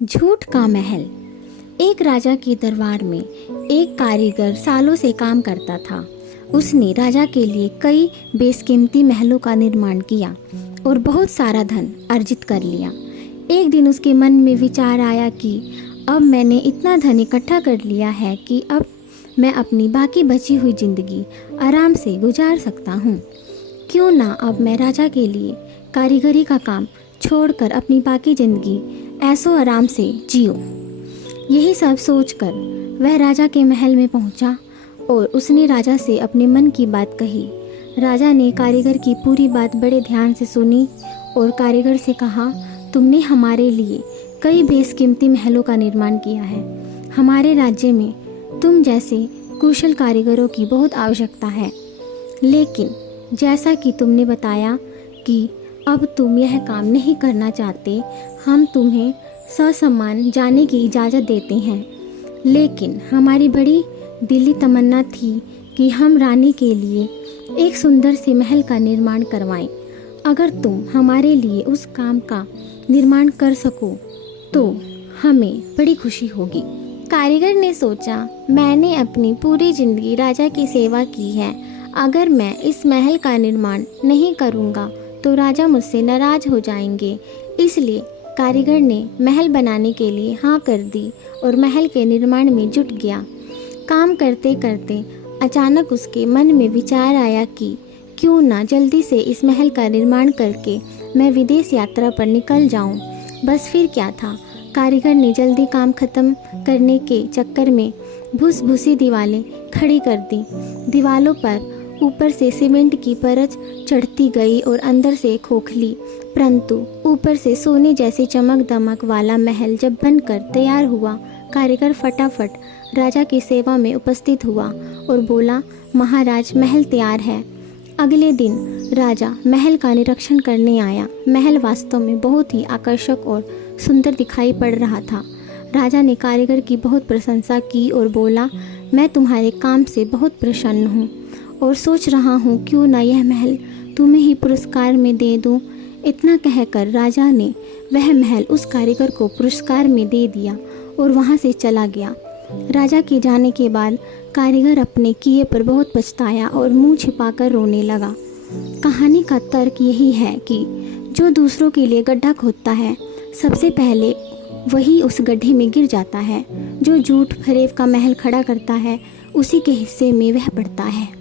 झूठ का महल। एक राजा के दरबार में एक कारीगर सालों से काम करता था। उसने राजा के लिए कई बेशकीमती महलों का निर्माण किया और बहुत सारा धन अर्जित कर लिया। एक दिन उसके मन में विचार आया कि अब मैंने इतना धन इकट्ठा कर लिया है कि अब मैं अपनी बाकी बची हुई ज़िंदगी आराम से गुजार सकता हूँ। क्यों ना अब मैं राजा के लिए कारीगरी का काम छोड़कर अपनी बाकी ज़िंदगी ऐसो आराम से जियो। यही सब सोचकर वह राजा के महल में पहुंचा और उसने राजा से अपने मन की बात कही। राजा ने कारीगर की पूरी बात बड़े ध्यान से सुनी और कारीगर से कहा, तुमने हमारे लिए कई बेशकीमती महलों का निर्माण किया है। हमारे राज्य में तुम जैसे कुशल कारीगरों की बहुत आवश्यकता है, लेकिन जैसा कि तुमने बताया कि अब तुम यह काम नहीं करना चाहते, हम तुम्हें ससम्मान जाने की इजाज़त देते हैं। लेकिन हमारी बड़ी दिली तमन्ना थी कि हम रानी के लिए एक सुंदर से महल का निर्माण करवाएं। अगर तुम हमारे लिए उस काम का निर्माण कर सको तो हमें बड़ी खुशी होगी। कारीगर ने सोचा, मैंने अपनी पूरी ज़िंदगी राजा की सेवा की है। अगर मैं इस महल का निर्माण नहीं करूँगा तो राजा मुझसे नाराज़ हो जाएंगे। इसलिए कारीगर ने महल बनाने के लिए हाँ कर दी और महल के निर्माण में जुट गया। काम करते करते अचानक उसके मन में विचार आया कि क्यों ना जल्दी से इस महल का निर्माण करके मैं विदेश यात्रा पर निकल जाऊं। बस फिर क्या था, कारीगर ने जल्दी काम खत्म करने के चक्कर में भूसी दीवारें खड़ी कर दी। दीवारों पर ऊपर से सीमेंट की परत चढ़ती गई और अंदर से खोखली परंतु ऊपर से सोने जैसे चमक दमक वाला महल जब बनकर तैयार हुआ, कारीगर फटाफट राजा की सेवा में उपस्थित हुआ और बोला, महाराज, महल तैयार है। अगले दिन राजा महल का निरीक्षण करने आया। महल वास्तव में बहुत ही आकर्षक और सुंदर दिखाई पड़ रहा था। राजा ने कारीगर की बहुत प्रशंसा की और बोला, मैं तुम्हारे काम से बहुत प्रसन्न हूँ और सोच रहा हूँ क्यों ना यह महल तुम्हें ही पुरस्कार में दे दूँ। इतना कहकर राजा ने वह महल उस कारीगर को पुरस्कार में दे दिया और वहाँ से चला गया। राजा के जाने के बाद कारीगर अपने किए पर बहुत पछताया और मुंह छिपाकर रोने लगा। कहानी का तर्क यही है कि जो दूसरों के लिए गड्ढा खोदता है, सबसे पहले वही उस गड्ढे में गिर जाता है। जो झूठ फरेब का महल खड़ा करता है, उसी के हिस्से में वह पड़ता है।